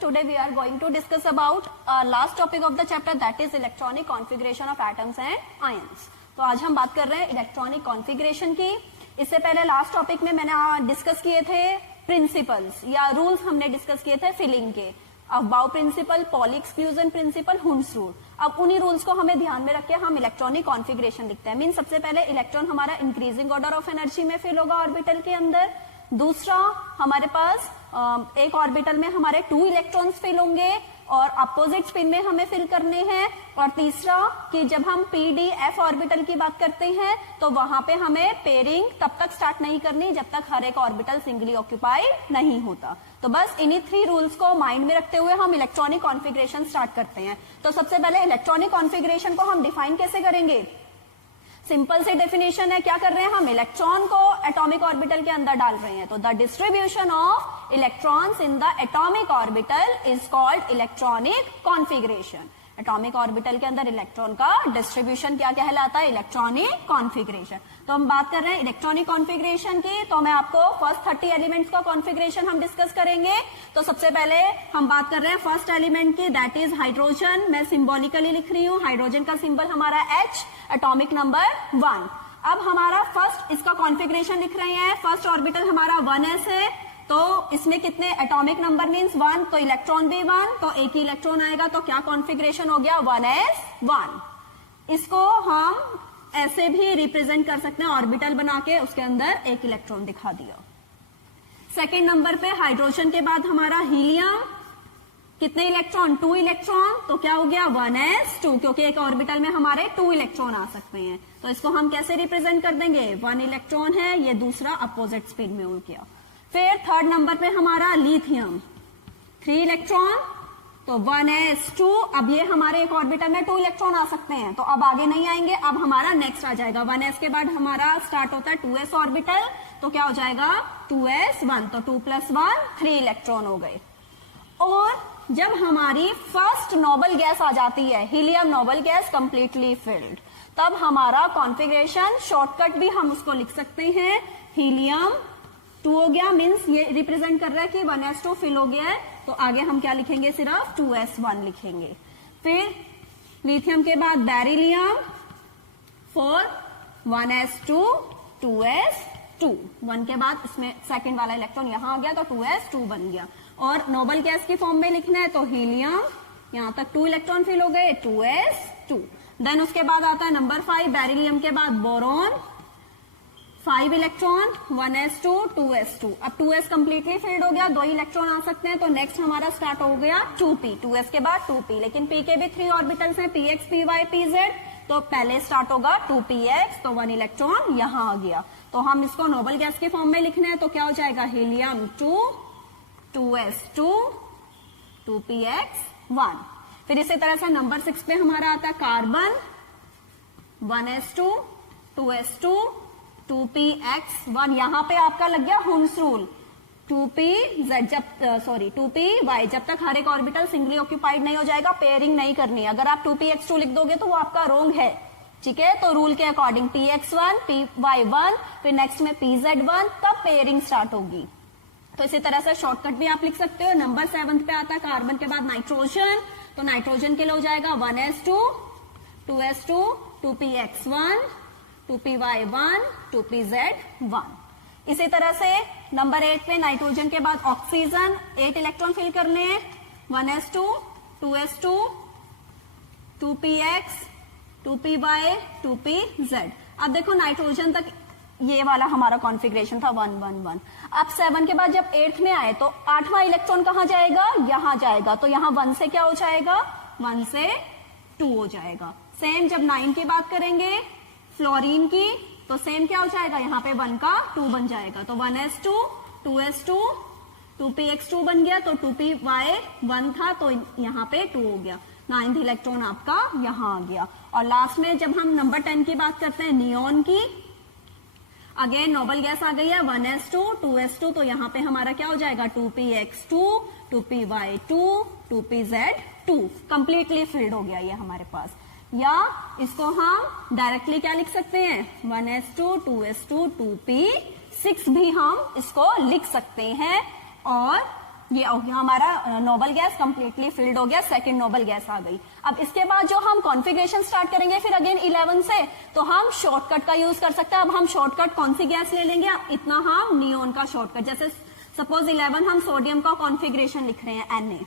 Today we are going to discuss about last topic of the chapter, that is electronic configuration of atoms and ions. तो आज हम बात कर रहे हैं इलेक्ट्रॉनिक कॉन्फ़िगरेशन की. इससे पहले लास्ट टॉपिक में मैंने डिस्कस किए थे प्रिंसिपल्स या रूल्स हमने डिस्कस किए थे फिलिंग के. Aufbau principle, Pauli exclusion principle, Hund's rule. अब उन्हीं रूल्स को हमें ध्यान में रख के हम इलेक्ट्रॉनिक कॉन्फ़िगरेशन लिखते हैं. मीन सबसे पहले इलेक्ट्रॉन हमारा इंक्रीजिंग ऑर्डर ऑफ एनर्जी में फिल होगा ऑर्बिटल के अंदर. दूसरा हमारे पास एक ऑर्बिटल में हमारे 2 इलेक्ट्रॉन्स फिल होंगे और अपोजिट स्पिन में हमें फिल करने हैं. और तीसरा कि जब हम पीडीएफ ऑर्बिटल की बात करते हैं तो वहां पे हमें पेयरिंग तब तक स्टार्ट नहीं करनी जब तक हर एक ऑर्बिटल सिंगली ऑक्यूपाइड नहीं होता. तो बस इन्हीं 3 रूल्स को माइंड में रखते हुए हम इलेक्ट्रॉनिक कॉन्फ़िगरेशन स्टार्ट करते हैं. तो सबसे पहले इलेक्ट्रॉनिक कॉन्फ़िगरेशन को हम डिफाइन कैसे करेंगे? सिंपल सी डेफिनेशन है. क्या कर रहे हैं हम? इलेक्ट्रॉन को एटॉमिक ऑर्बिटल के अंदर डाल रहे हैं. तो the distribution of electrons in the atomic orbital is called electronic configuration. Atomic orbital के अंदर इलेक्ट्रॉन का डिस्ट्रीब्यूशन क्या कहलाता है? Electronic configuration. तो हम बात कर रहे हैं इलेक्ट्रॉनिक कॉन्फ़िगरेशन की. तो मैं आपको फर्स्ट 30 एलिमेंट्स का कॉन्फ़िगरेशन हम डिस्कस करेंगे. तो सबसे पहले हम बात कर रहे हैं फर्स्ट एलिमेंट की, दैट इज हाइड्रोजन. मैं सिंबॉलिकली लिख रही हूं. हाइड्रोजन का सिंबल हमारा H, एटॉमिक नंबर 1. अब हमारा फर्स्ट इसका कॉन्फ़िगरेशन लिख रहे हैं. फर्स्ट ऑर्बिटल हमारा 1s है. तो इसमें कितने एटॉमिक नंबर मीन्स 1, तो इलेक्ट्रॉन भी 1, तो एक ही इलेक्ट्रॉन आएगा. तो क्या कॉन्फ़िगरेशन हो गया? 1s1. इसको हम ऐसे भी रिप्रेजेंट कर सकते हैं, ऑर्बिटल बना के उसके अंदर एक इलेक्ट्रॉन दिखा दिया. सेकेंड नंबर पे हाइड्रोजन के बाद हमारा हीलियम. कितने इलेक्ट्रॉन? 2 इलेक्ट्रॉन. तो क्या हो गया? 1s2, क्योंकि एक ऑर्बिटल में हमारे 2 इलेक्ट्रॉन आ सकते हैं. तो इसको हम कैसे रिप्रेजेंट कर देंगे? 1 इलेक्ट्रॉन है, ये दूसरा अपोजिट स्पिन में उड़ गया. फिर थर्ड नंबर पे हमारा लिथियम, 3 इलेक्ट्रॉन. तो 1s2. अब ये हमारे एक ऑर्बिटल में 2 इलेक्ट्रॉन आ सकते हैं, तो अब आगे नहीं आएंगे. अब हमारा नेक्स्ट आ जाएगा 1s के बाद हमारा स्टार्ट होता है 2s ऑर्बिटल. तो क्या हो जाएगा? 2s1. तो 2 + 1 3 इलेक्ट्रॉन हो गए. और जब हमारी फर्स्ट नोबल गैस आ जाती है, helium noble gas completely filled, तब हमारा कॉन्फ़िगरेशन शॉर्टकट भी हम उसको लिख सकते हैं. हीलियम 2 हो गया, मीन्स ये रिप्रेजेंट कर रहा है कि 1s2 फिल हो गया है. तो आगे हम क्या लिखेंगे? सिर्फ 2s1 लिखेंगे. फिर लिथियम के बाद बेरिलियम 4, 1s2 2s2. 1 के बाद इसमें सेकंड वाला इलेक्ट्रॉन यहां आ गया तो 2s2 बन गया. और नोबल गैस की फॉर्म में लिखना है तो हीलियम, यहां तक 2 इलेक्ट्रॉन फिल हो गए, 2s2. देन उसके बाद आता है नंबर 5, बेरिलियम के बाद बोरॉन, 5 इलेक्ट्रॉन, 1s2 2s2. अब 2s कंप्लीटली फिल्ड हो गया, 2 इलेक्ट्रॉन आ सकते हैं. तो नेक्स्ट हमारा स्टार्ट हो गया 2p. 2s के बाद 2p, लेकिन p के भी 3 ऑर्बिटल्स हैं, px py pz. तो पहले स्टार्ट होगा 2px, तो 1 इलेक्ट्रॉन यहां आ गया. तो हम इसको नोबल गैस के फॉर्म में लिखना है तो क्या हो जाएगा? Helium 2, 2s2 2px1. फिर इसी तरह से नंबर 6 पे हमारा आता है कार्बन, 1s2 2s2 2px1. यहां पे आपका लग गया हुंस रूल. 2pz जब 2py जब तक हर एक ऑर्बिटल सिंगली ऑक्यूपाइड नहीं हो जाएगा, पेयरिंग नहीं करनी. अगर आप 2px2 लिख दोगे तो वो आपका रोंग है. ठीक है, तो रूल के अकॉर्डिंग px1 py1, फिर नेक्स्ट में pz1, तब पेयरिंग स्टार्ट होगी. तो इसी तरह से शॉर्टकट भी आप लिख सकते हो. नंबर 7 पे आता है कार्बन के बाद नाइट्रोजन. तो नाइट्रोजन के लिए हो जाएगा 1s2 2s2 2px1 2py1 2pz1. इसी तरह से नंबर 8 पे नाइट्रोजन के बाद ऑक्सीजन, 8 इलेक्ट्रॉन फिल करने हैं, 1s2 2s2 2px 2py 2pz. अब देखो नाइट्रोजन तक ये वाला हमारा कॉन्फ़िगरेशन था 1 1 1. अब 7 के बाद जब 8th में आए तो 8वां इलेक्ट्रॉन कहां जाएगा? यहां जाएगा. तो यहां 1 से क्या हो जाएगा? 1 से 2 हो जाएगा. सेम जब 9 की बात करेंगे फ्लोरीन की, तो सेम क्या हो जाएगा? यहाँ पे 1 का 2 बन जाएगा. तो 1s2 2s2 2px2 बन गया. तो 2py1 था तो यहाँ पे 2 हो गया. 9th इलेक्ट्रॉन आपका यहाँ आ गया. और लास्ट में जब हम नंबर 10 की बात करते हैं नियोन की, अगेन नोबल गैस आ गई है, 1s2 2s2. तो यहाँ पे हमारा क्या हो जाएगा? 2px2 2py2 2pz2. Completely filled हो गया ये हमारे पास. या इसको हम डायरेक्टली क्या लिख सकते हैं? 1s2 2s2 2p6 भी हम इसको लिख सकते हैं. और ये हो गया हमारा नोबल गैस कंप्लीटली फिल्ड हो गया, सेकंड नोबल गैस आ गई। अब इसके बाद जो हम कॉन्फ़िगरेशन स्टार्ट करेंगे फिर अगेन 11 से, तो हम शॉर्टकट का यूज कर सकते हैं। अब हम शॉर्टकट कौन सी गैस ले लेंगे, इतना हम नियोन का शॉर्टकट, जैसे सपोज 11 हम सोडियम का कॉन्फ़िगरेशन लिख रहे हैं Na,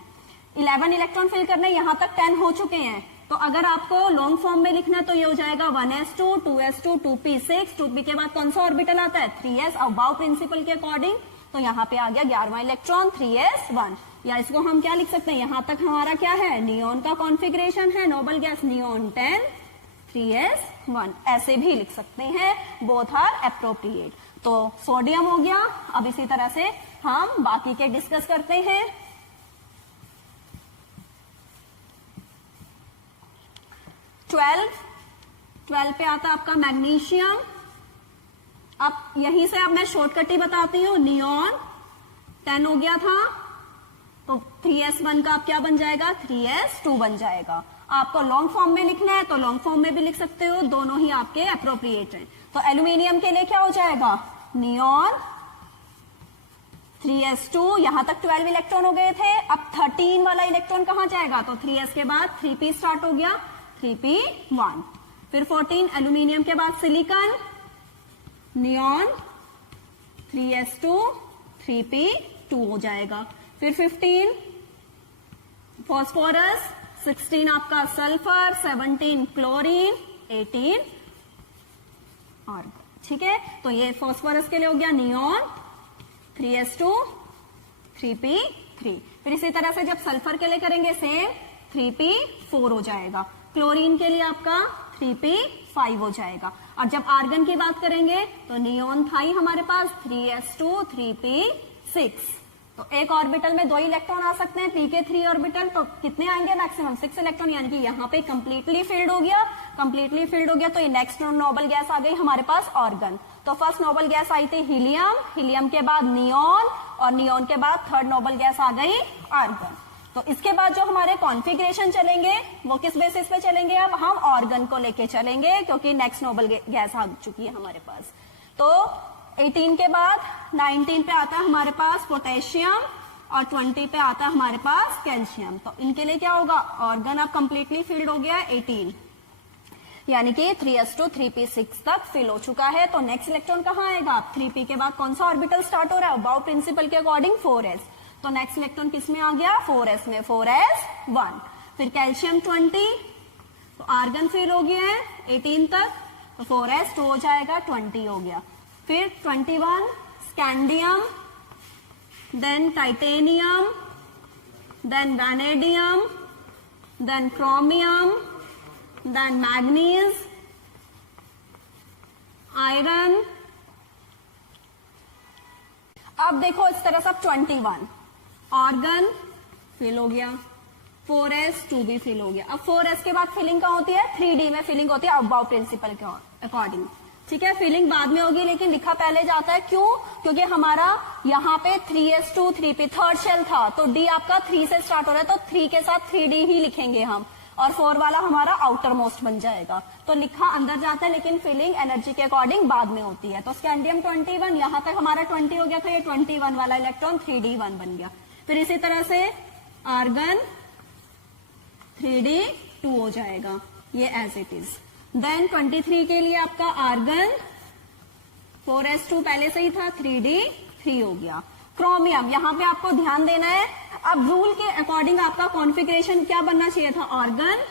11 इलेक्ट्रॉन फिल करने, यहां तक 10 हो चुके हैं। तो अगर आपको लॉन्ग फॉर्म में लिखना है तो ये हो जाएगा 1s2, 2s2, 2p6, 2p के बाद कौन सा ऑर्बिटल आता है 3s, अब बाउ प्रिंसिपल के अकॉर्डिंग तो यहाँ पे आ गया 11वां इलेक्ट्रॉन 3s1, या इसको हम क्या लिख सकते हैं, यहां तक हमारा क्या है नियोन का कॉन्फ़िगरेशन है, नोबल गैस नियोन 10 3s1, ऐसे भी लिख सकते हैं, बोथ आर एप्रोप्रिएट। तो सोडियम हो गया। अब इसी तरह से हम बाकी के डिस्कस करते हैं। 12 पे आता है आपका मैग्नीशियम। अब यहीं से अब मैं शॉर्टकट ही बताती हूँ, नियोन 10 हो गया था तो 3s1 का आप क्या बन जाएगा 3s2 बन जाएगा। आपको लॉन्ग फॉर्म में लिखना है तो लॉन्ग फॉर्म में भी लिख सकते हो, दोनों ही आपके अप्रोप्रिएट हैं। तो एल्यूमिनियम के लिए क्या हो जाएगा नियोन 3s2, यहां तक 12 इलेक्ट्रॉन हो गए थे। अब 13 वाला इलेक्ट्रॉन कहां जाएगा, तो 3s के बाद 3p स्टार्ट हो गया 3p1, फिर 14 एल्यूमिनियम के बाद सिलिकॉन नियोन 3s2 3p2 हो जाएगा, फिर 15 फॉस्फोरस, 16 आपका सल्फर, 17 क्लोरीन, 18 आर्गन। ठीक है, तो ये फॉस्फोरस के लिए हो गया नियोन 3s2 3p3, फिर इसी तरह से जब सल्फर के लिए करेंगे सेम 3p4 हो जाएगा, क्लोरीन के लिए आपका 3p5 हो जाएगा। और जब आर्गन की बात करेंगे तो नियोन था ही हमारे पास 3s2 3p6, तो एक ऑर्बिटल में 2 इलेक्ट्रॉन आ सकते हैं, p के 3 ऑर्बिटल, तो कितने आएंगे मैक्सिमम 6 इलेक्ट्रॉन, यानी कि यहाँ पे कंप्लीटली फिल्ड हो गया। कंप्लीटली फिल्ड हो गया तो ये नेक्स्ट नोबल गैस आ गई हमारे पास ऑर्गन। तो फर्स्ट नोबल गैस आई थी हीलियम, हीलियम के बाद नियोन, और नियोन के बाद थर्ड नोबल गैस आ गई आर्गन। तो इसके बाद जो हमारे कॉन्फ़िगरेशन चलेंगे वो किस बेसिस पे चलेंगे, अब हम ऑर्गन को लेके चलेंगे क्योंकि नेक्स्ट नोबल गैस आ चुकी है हमारे पास। तो 18 के बाद 19 पे आता है हमारे पास पोटेशियम, और 20 पे आता है हमारे पास कैल्शियम। तो इनके लिए क्या होगा, ऑर्गन अब कंप्लीटली फिल्ड हो गया 18, यानी कि 3s2 3p6 तक फिल हो चुका है। तो नेक्स्ट इलेक्ट्रॉन कहाँ आएगा, 3p के बाद कौन सा ऑर्बिटल स्टार्ट हो रहा है, बाउ प्रिंसिपल के अकॉर्डिंग 4s, तो नेक्स्ट इलेक्ट्रॉन किस में आ गया 4s में, 4s1, फिर कैल्शियम 20, तो आर्गन फिल हो गया है 18 तक, तो 4s2 हो जाएगा 20 हो गया, फिर 21 scandium, then titanium, then vanadium, then chromium, then manganese, iron. अब देखो इस तरह सब 21 ऑर्गन फिल हो गया, 4s2 भी फिल हो गया। अब 4s के बाद फिलिंग कहाँ होती है, 3D में फिलिंग होती है अबाउ प्रिंसिपल के अकॉर्डिंग। ठीक है, फिलिंग बाद में होगी लेकिन लिखा पहले जाता है, क्यों, क्योंकि हमारा यहाँ पे 3s2 3p थर्ड शेल था, तो D आपका 3 से स्टार्ट हो रहा है, तो 3 के साथ 3D ही लिखेंगे हम, और 4 वाला हमारा आउटर मोस्ट बन जाएगा। तो लिखा अंदर जाता है लेकिन फिलिंग एनर्जी के अकॉर्डिंग बाद में होती है। तो स्कैंडियम 21, यहां तक हमारा 20 हो गया था, ये 21 वाला इलेक्ट्रॉन 3d1 बन गया। फिर इसी तरह से आर्गन 3d2 हो जाएगा, ये एज इट इज। देन 23 के लिए आपका आर्गन 4s2 पहले से ही था, 3d3 हो गया। क्रोमियम, यहाँ पे आपको ध्यान देना है, अब रूल के अकॉर्डिंग आपका कॉन्फ़िगरेशन क्या बनना चाहिए था, ऑर्गन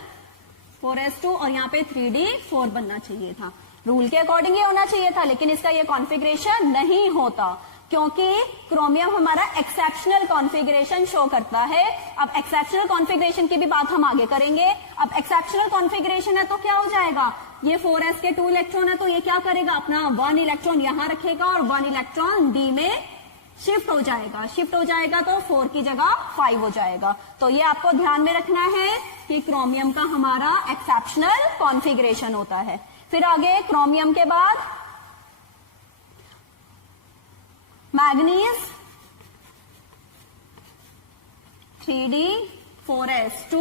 4s2 और यहाँ पे 3d4 बनना चाहिए था, रूल के अकॉर्डिंग ये होना चाहिए था, लेकिन इसका ये कॉन्फ़िगरेशन नहीं होता क्योंकि क्रोमियम हमारा एक्सेप्शनल कॉन्फ़िगरेशन शो करता है। अब एक्सेप्शनल कॉन्फ़िगरेशन की भी बात हम आगे करेंगे। अब एक्सेप्शनल कॉन्फ़िगरेशन है तो क्या हो जाएगा, ये 4s के 2 इलेक्ट्रॉन है तो ये क्या करेगा, अपना 1 इलेक्ट्रॉन यहां रखेगा और 1 इलेक्ट्रॉन D में शिफ्ट हो जाएगा। शिफ्ट हो जाएगा तो 4 की जगह 5 हो जाएगा। तो ये आपको ध्यान में रखना है कि क्रोमियम का हमारा एक्सेप्शनल कॉन्फ़िगरेशन होता है। फिर आगे क्रोमियम के बाद मैग्नीज 3d 4s2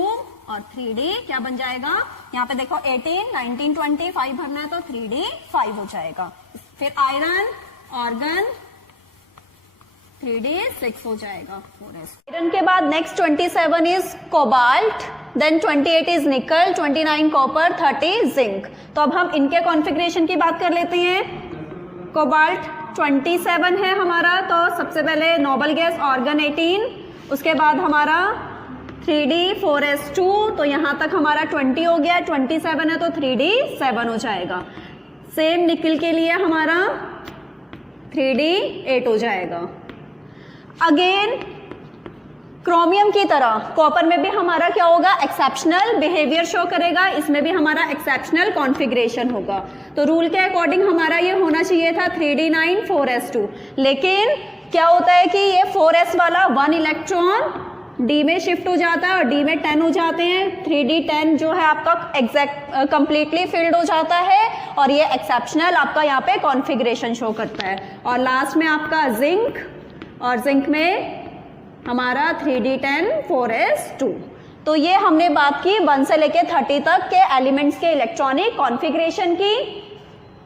और 3d क्या बन जाएगा, यहाँ पे देखो 18 19 20 5 भरना है तो 3d5 हो जाएगा। फिर आयरन ऑर्गन 3d6 हो जाएगा 4s। आयरन के बाद next 27 is cobalt, then 28 is nickel, 29 copper, 30 zinc. तो अब हम इनके कॉन्फ़िगरेशन की बात कर लेते हैं। कोबाल्ट 27 है हमारा, तो सबसे पहले नोबल गैस ऑर्गन 18, उसके बाद हमारा 3d4s2, तो यहाँ तक हमारा 20 हो गया, 27 है तो 3d7 हो जाएगा। सेम निकल के लिए हमारा 3d8 हो जाएगा। अगेन क्रोमियम की तरह कॉपर में भी हमारा क्या होगा, एक्सेप्शनल बिहेवियर शो करेगा, इसमें भी हमारा एक्सेप्शनल कॉन्फ़िगरेशन होगा। तो रूल के अकॉर्डिंग हमारा ये होना चाहिए था 3d9 4s2, लेकिन क्या होता है कि ये 4s वाला 1 इलेक्ट्रॉन डी में शिफ्ट हो जाता है और डी में 10 हो जाते हैं। 3d10 जो है आपका एग्जैक्ट कंप्लीटली फिल्ड हो जाता है और ये एक्सेप्शनल आपका यहाँ पे कॉन्फ़िगरेशन शो करता है। और लास्ट में आपका जिंक, और जिंक में हमारा 3d10 4s2। तो ये हमने बात की 1 से लेके 30 तक के एलिमेंट्स के इलेक्ट्रॉनिक कॉन्फ़िगरेशन की।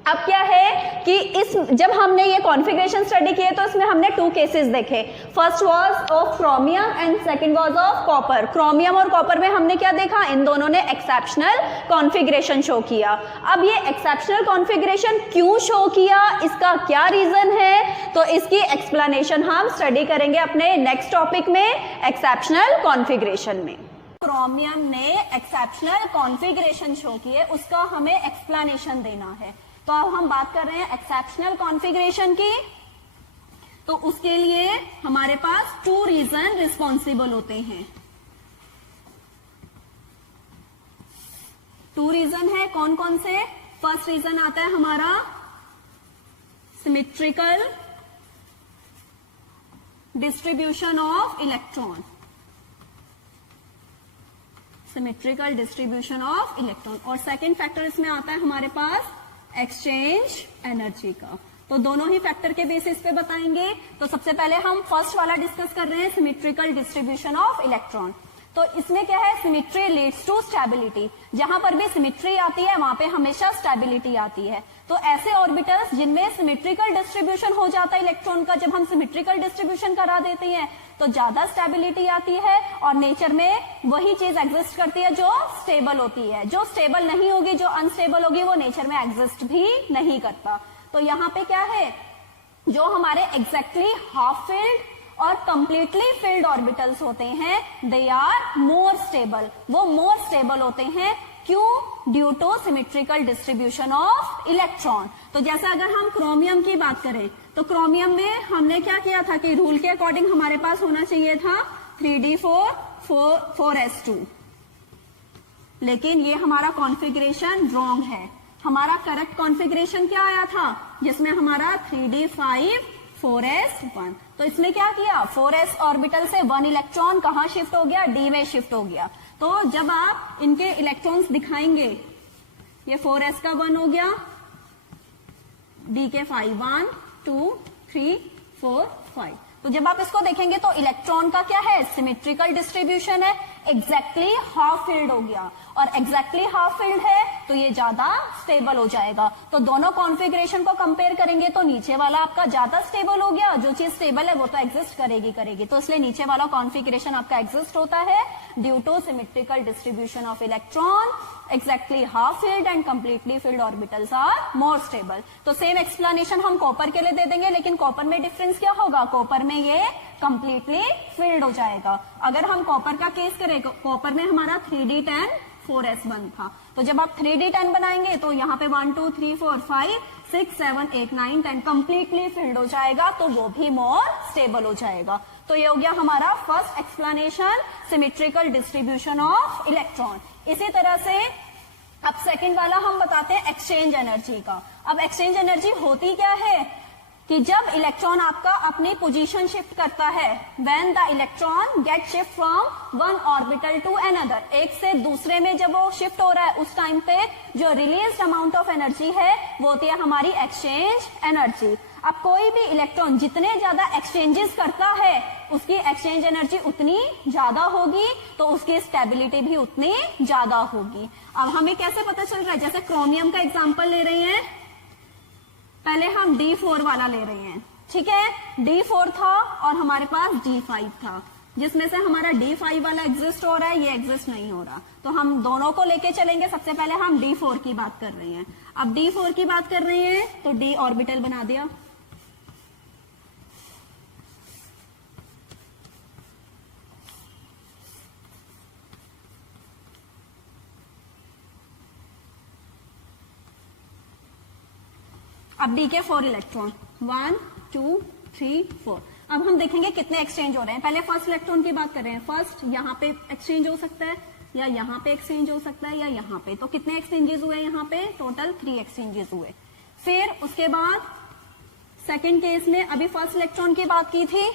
अब क्या है कि जब हमने ये कॉन्फ़िगरेशन स्टडी किए तो इसमें हमने 2 केसेस देखे। First was of chromium and second was of copper. Chromium और कॉपर में हमने क्या देखा, इन दोनों ने एक्सेप्शनल कॉन्फ़िगरेशन शो किया। अब ये एक्सेप्शनल कॉन्फ़िगरेशन क्यों शो किया, इसका क्या रीजन है, तो इसकी एक्सप्लेनेशन हम स्टडी करेंगे अपने नेक्स्ट टॉपिक में, एक्सेप्शनल कॉन्फ़िगरेशन में। क्रोमियम ने एक्सेप्शनल कॉन्फ़िगरेशन शो किए, उसका हमें एक्सप्लेनेशन देना है। तो अब हम बात कर रहे हैं एक्सेप्शनल कॉन्फ़िगरेशन की। तो उसके लिए हमारे पास 2 रीजन रिस्पॉन्सिबल होते हैं। 2 रीजन है, कौन कौन से। फर्स्ट रीजन आता है हमारा symmetrical distribution of electron, symmetrical distribution of electron. और सेकंड फैक्टर इसमें आता है हमारे पास एक्सचेंज एनर्जी का। तो दोनों ही फैक्टर के बेसिस पे बताएंगे। तो सबसे पहले हम फर्स्ट वाला डिस्कस कर रहे हैं, सिमेट्रिकल डिस्ट्रीब्यूशन ऑफ इलेक्ट्रॉन। तो इसमें क्या है, सिमेट्री लीड्स टू स्टेबिलिटी। जहां पर भी सिमेट्री आती है वहां पे हमेशा स्टेबिलिटी आती है। तो ऐसे ऑर्बिटल्स जिनमें सिमेट्रिकल डिस्ट्रीब्यूशन हो जाता है इलेक्ट्रॉन का, जब हम सिमेट्रिकल डिस्ट्रीब्यूशन करा देते हैं तो ज्यादा स्टेबिलिटी आती है और नेचर में वही चीज एग्जिस्ट करती है जो स्टेबल होती है। जो स्टेबल नहीं होगी, जो अनस्टेबल होगी, वो नेचर में एग्जिस्ट भी नहीं करता। तो यहाँ पे क्या है, जो हमारे एग्जैक्टली हाफ फिल्ड और कंप्लीटली फिल्ड ऑर्बिटल्स होते हैं, दे आर मोर स्टेबल। वो मोर स्टेबल होते हैं, क्यों, due to symmetrical distribution of electron. तो जैसे अगर हम क्रोमियम की बात करें तो क्रोमियम में हमने क्या किया था कि रूल के अकॉर्डिंग हमारे पास होना चाहिए था 3d4 4s2, लेकिन ये हमारा कॉन्फ़िगरेशन रॉन्ग है। हमारा करेक्ट कॉन्फ़िगरेशन क्या आया था, जिसमें हमारा 3d5 4s1। तो इसमें क्या किया, 4s ऑर्बिटल से 1 इलेक्ट्रॉन कहां शिफ्ट हो गया, डी में शिफ्ट हो गया। तो जब आप इनके इलेक्ट्रॉन्स दिखाएंगे, ये 4s का 1 हो गया, डी के 5 1 2 3 4 5। तो जब आप इसको देखेंगे तो इलेक्ट्रॉन का क्या है, सिमेट्रिकल डिस्ट्रीब्यूशन है, एग्जैक्टली हाफ फिल्ड हो गया। और एग्जैक्टली हाफ फिल्ड है तो ये ज्यादा स्टेबल हो जाएगा। तो दोनों कॉन्फ़िगरेशन को कंपेयर करेंगे तो नीचे वाला आपका ज्यादा स्टेबल हो गया। जो चीज स्टेबल है वो तो एग्जिस्ट करेगी। तो इसलिए नीचे वाला कॉन्फ़िगरेशन आपका एग्जिस्ट होता है due to symmetrical distribution of electron, exactly half filled and completely filled orbitals are more stable. तो सेम एक्सप्लेनेशन हम कॉपर के लिए दे देंगे, लेकिन कॉपर में डिफरेंस क्या होगा, कॉपर में ये कंप्लीटली फिल्ड हो जाएगा। अगर हम कॉपर का केस करें, कॉपर में हमारा 3d10 4s1 था। तो जब आप 3d10 बनाएंगे तो यहाँ पे 1 2 3 4 5 6 7 8 9 10 कंप्लीटली फिल्ड हो जाएगा, तो वो भी मोर स्टेबल हो जाएगा। तो ये हो गया हमारा first explanation, symmetrical distribution of electron. इसी तरह से अब सेकंड वाला हम बताते हैं एक्सचेंज एनर्जी का। अब एक्सचेंज एनर्जी होती क्या है कि जब इलेक्ट्रॉन आपका अपनी पोजीशन शिफ्ट करता है, when the electron get shift from one orbital to another, एक से दूसरे में जब वो शिफ्ट हो रहा है उस टाइम पे जो रिलीज्ड अमाउंट ऑफ एनर्जी है वो होती है हमारी एक्सचेंज एनर्जी। अब कोई भी इलेक्ट्रॉन जितने ज्यादा एक्सचेंजेस करता है उसकी एक्सचेंज एनर्जी उतनी ज्यादा होगी, तो उसकी स्टेबिलिटी भी उतनी ज्यादा होगी। अब हमें कैसे पता चल रहा है, जैसे क्रोमियम का एग्जांपल ले रहे हैं, पहले हम D4 वाला ले रहे हैं। ठीक है, D4 था और हमारे पास D5 था, जिसमें से हमारा D5 वाला एग्जिस्ट हो रहा है, ये एग्जिस्ट नहीं हो रहा। तो हम दोनों को लेके चलेंगे। सबसे पहले हम D4 की बात कर रहे हैं। अब D4 की बात कर रहे हैं तो D ऑर्बिटल बना दिया, अब D के 4 इलेक्ट्रॉन 1 2 3 4। अब हम देखेंगे कितने एक्सचेंज हो रहे हैं। पहले फर्स्ट इलेक्ट्रॉन की बात कर रहे हैं। फर्स्ट यहाँ पे एक्सचेंज हो सकता है, या यहाँ पे एक्सचेंज हो सकता है, या यहाँ पे। तो कितने एक्सचेंजेस हुए यहाँ पे? टोटल 3 एक्सचेंजेस हुए। फिर उसके बाद सेकेंड केस में अभी फर्स्ट इलेक्ट्रॉन की बात की थी,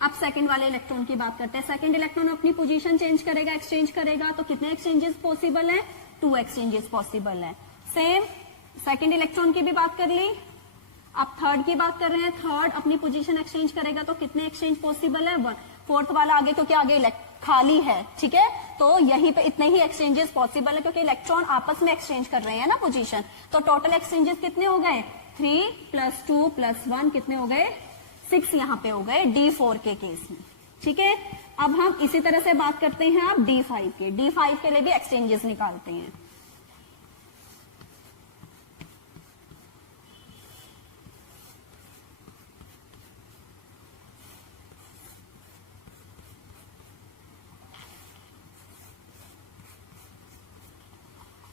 अब सेकंड वाले इलेक्ट्रॉन की बात करते हैं। सेकंड इलेक्ट्रॉन अपनी पोजीशन चेंज करेगा, एक्सचेंज करेगा, तो कितने एक्सचेंजेस पॉसिबल है? 2 एक्सचेंजेस पॉसिबल है। सेम सेकंड इलेक्ट्रॉन की भी बात कर ली, अब थर्ड की बात कर रहे हैं। थर्ड अपनी पोजीशन एक्सचेंज करेगा, तो कितने एक्सचेंज पॉसिबल है? 1। फोर्थ वाला आगे, क्योंकि आगे खाली है, ठीक है, तो यहीं पे इतने ही एक्सचेंजेस पॉसिबल है, क्योंकि इलेक्ट्रॉन आपस में एक्सचेंज कर रहे हैं ना पोजीशन। तो टोटल एक्सचेंजेस कितने हो गए? 3 + 2 + 1 कितने हो गए? 6 यहाँ पे हो गए D4 के केस में, ठीक है। अब हम इसी तरह से बात करते हैं अब D5 के। D5 के लिए भी एक्सचेंजेस निकालते हैं।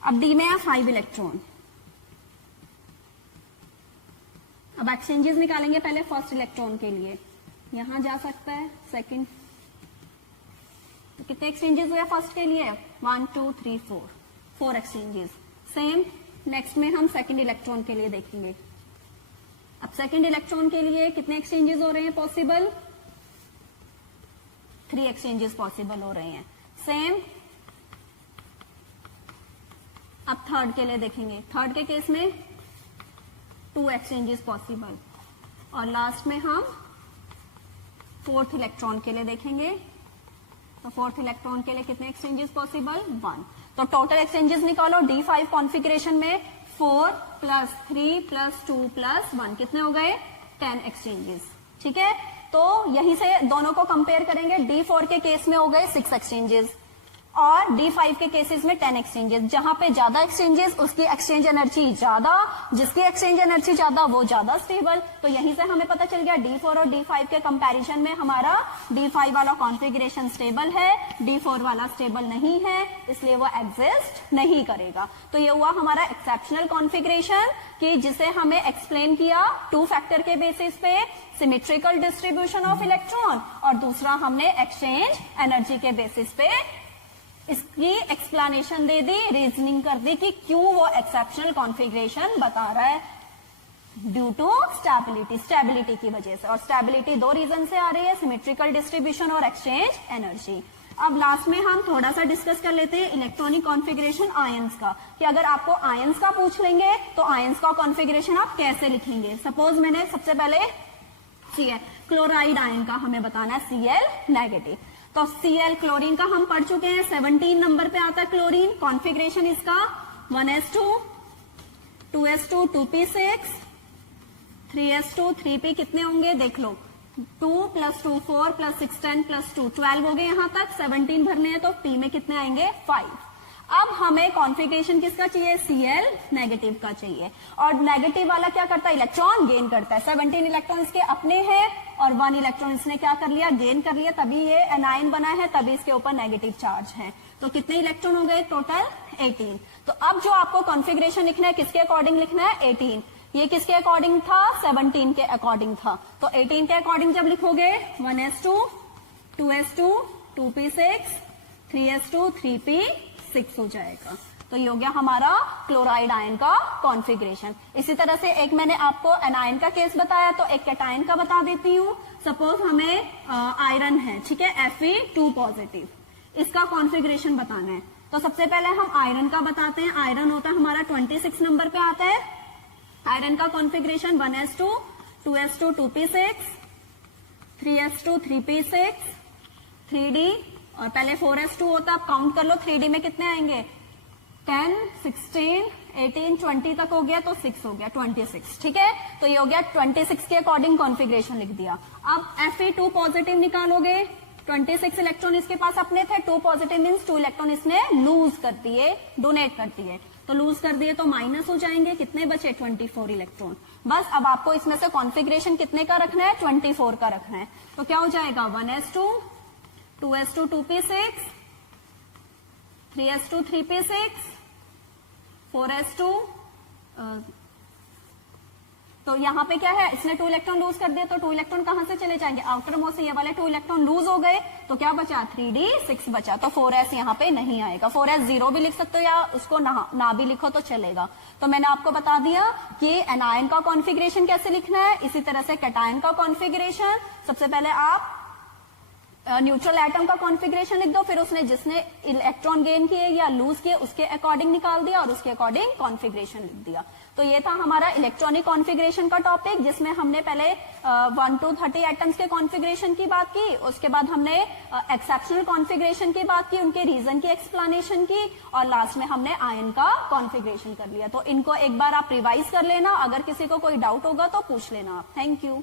अब D में है 5 इलेक्ट्रॉन। अब एक्सचेंजेस निकालेंगे पहले फर्स्ट इलेक्ट्रॉन के लिए। यहां जा सकता है सेकंड, तो कितने एक्सचेंजेस हुए फर्स्ट के लिए? 1 2 3 4 एक्सचेंजेस। सेम नेक्स्ट में हम सेकंड इलेक्ट्रॉन के लिए देखेंगे। अब सेकंड इलेक्ट्रॉन के लिए कितने एक्सचेंजेस हो रहे हैं पॉसिबल? 3 एक्सचेंजेस पॉसिबल हो रहे हैं। सेम अब थर्ड के लिए देखेंगे। थर्ड के केस में 2 एक्सचेंजेस पॉसिबल, और लास्ट में हम फोर्थ इलेक्ट्रॉन के लिए देखेंगे। तो फोर्थ इलेक्ट्रॉन के लिए कितने एक्सचेंजेस पॉसिबल? 1। तो टोटल एक्सचेंजेस निकालो D5 कॉन्फ़िगरेशन में 4 + 3 + 2 + 1 कितने हो गए? 10 एक्सचेंजेस, ठीक है। तो यहीं से दोनों को कंपेयर करेंगे। D4 के केस में हो गए 6 एक्सचेंजेस और D5 के केसेस में 10 एक्सचेंजेस। जहां पे ज्यादा एक्सचेंजेस उसकी एक्सचेंज एनर्जी ज्यादा, जिसकी एक्सचेंज एनर्जी ज्यादा वो ज्यादा स्टेबल। तो यहीं से हमें पता चल गया D4 और D5 के कंपैरिजन में हमारा D5 वाला कॉन्फ़िगरेशन स्टेबल है, D4 वाला स्टेबल नहीं है, इसलिए वो एग्जिस्ट नहीं करेगा। तो ये हुआ हमारा एक्सेप्शनल कॉन्फ़िगरेशन कि जिसे हमें एक्सप्लेन किया 2 फैक्टर के बेसिस पे, सिमेट्रिकल डिस्ट्रीब्यूशन ऑफ इलेक्ट्रॉन, और दूसरा हमने एक्सचेंज एनर्जी के बेसिस पे इसकी एक्सप्लेनेशन दे दी, रीजनिंग कर दी कि क्यों वो एक्सेप्शनल कॉन्फ़िगरेशन बता रहा है, ड्यू टू स्टेबिलिटी की वजह से। और स्टेबिलिटी 2 रीजन से आ रही है, सिमेट्रिकल डिस्ट्रीब्यूशन और एक्सचेंज एनर्जी। अब लास्ट में हम थोड़ा सा डिस्कस कर लेते हैं इलेक्ट्रॉनिक कॉन्फ़िगरेशन आयंस का, कि अगर आपको आयंस का पूछ लेंगे तो आयंस का कॉन्फ़िगरेशन आप कैसे लिखेंगे। सपोज मैंने सबसे पहले Cl क्लोराइड आयन का हमें बताना है Cl-, तो Cl क्लोरीन का हम पढ़ चुके हैं, 17 नंबर पे आता है क्लोरीन। कॉन्फ़िगरेशन इसका 1s2 2s2 2p6 3s2 3p कितने होंगे देख लो, 2 + 2 4 + 6 10 + 2 12 हो गए यहां तक। 17 भरने हैं तो p में कितने आएंगे? 5। अब हमें कॉन्फ़िगरेशन किसका चाहिए? Cl- का चाहिए। और नेगेटिव वाला क्या करता है? इलेक्ट्रॉन गेन करता है। 17 इलेक्ट्रॉन इसके अपने हैं और 1 इलेक्ट्रॉन इसने क्या कर लिया? गेन कर लिया, तभी ये एनायन बना है, तभी इसके ऊपर नेगेटिव चार्ज है। तो कितने इलेक्ट्रॉन हो गए टोटल? 18। तो अब जो आपको कॉन्फ़िगरेशन लिखना है किसके अकॉर्डिंग लिखना है? 18। ये किसके अकॉर्डिंग था? 17 के अकॉर्डिंग था। तो 18 के अकॉर्डिंग जब लिखोगे 1s2 2s2 2p6 3s2 3p6 हो जाएगा। तो ये हो गया हमारा क्लोराइड आयन का कॉन्फ़िगरेशन। इसी तरह से एक मैंने आपको एनायन का केस बताया, तो एक कैटायन का बता देती हूँ। सपोज हमें आयरन है, ठीक है, Fe2+, इसका कॉन्फ़िगरेशन बताना है। तो सबसे पहले हम आयरन का बताते हैं। आयरन होता है हमारा 26 नंबर पे आता है। आयरन का configuration 1s2 2s2 2p6 3s2 3p6 3d, और पहले 4s2 होता है। आप काउंट कर लो 3d में कितने आएंगे? 10, 16, 18, 20 तक हो गया तो 6 हो गया 26, ठीक है। तो ये हो गया 26 के अकॉर्डिंग कॉन्फ़िगरेशन लिख दिया। अब Fe2 पॉजिटिव निकालोगे, 26 इलेक्ट्रॉन इसके पास अपने थे, 2 पॉजिटिव मीन्स 2 इलेक्ट्रॉन इसने लूज कर दिए, डोनेट कर दिए, तो लूज कर दिए तो माइनस हो जाएंगे, कितने बचे 24 इलेक्ट्रॉन। बस अब आपको इसमें से कॉन्फ़िगरेशन कितने का रखना है, 24 का रखना है। तो क्या हो जाएगा 1s2, 2s2 2p6, 3s2 3p6, 4s2, तो यहाँ पे क्या है, इसने 2 इलेक्ट्रॉन लूज कर दिया, तो 2 इलेक्ट्रॉन कहां से चले जाएंगे, आउटर मोस्ट से ये वाले 2 इलेक्ट्रॉन लूज हो गए, तो क्या बचा 3d6 बचा, तो 4s यहाँ पे नहीं आएगा। 4s 0 भी लिख सकते हो या उसको ना भी लिखो तो चलेगा। तो मैंने आपको बता दिया कि एनायन का कॉन्फ़िगरेशन कैसे लिखना है, इसी तरह से कैटायन का कॉन्फ़िगरेशन। सबसे पहले आप न्यूट्रल एटम का कॉन्फ़िगरेशन लिख दो, फिर उसने जिसने इलेक्ट्रॉन गेन किए या लूज किए उसके अकॉर्डिंग निकाल दिया और उसके अकॉर्डिंग कॉन्फ़िगरेशन लिख दिया। तो ये था हमारा इलेक्ट्रॉनिक कॉन्फ़िगरेशन का टॉपिक, जिसमें हमने पहले 1 to 30 एटम्स के कॉन्फ़िगरेशन की बात की, उसके बाद हमने एक्सेप्शनल कॉन्फ़िगरेशन की बात की, उनके रीजन की एक्सप्लेनेशन की, और लास्ट में हमने आयन का कॉन्फ़िगरेशन कर लिया। तो इनको एक बार आप रिवाइज कर लेना, अगर किसी को कोई डाउट होगा तो पूछ लेना आप। Thank you.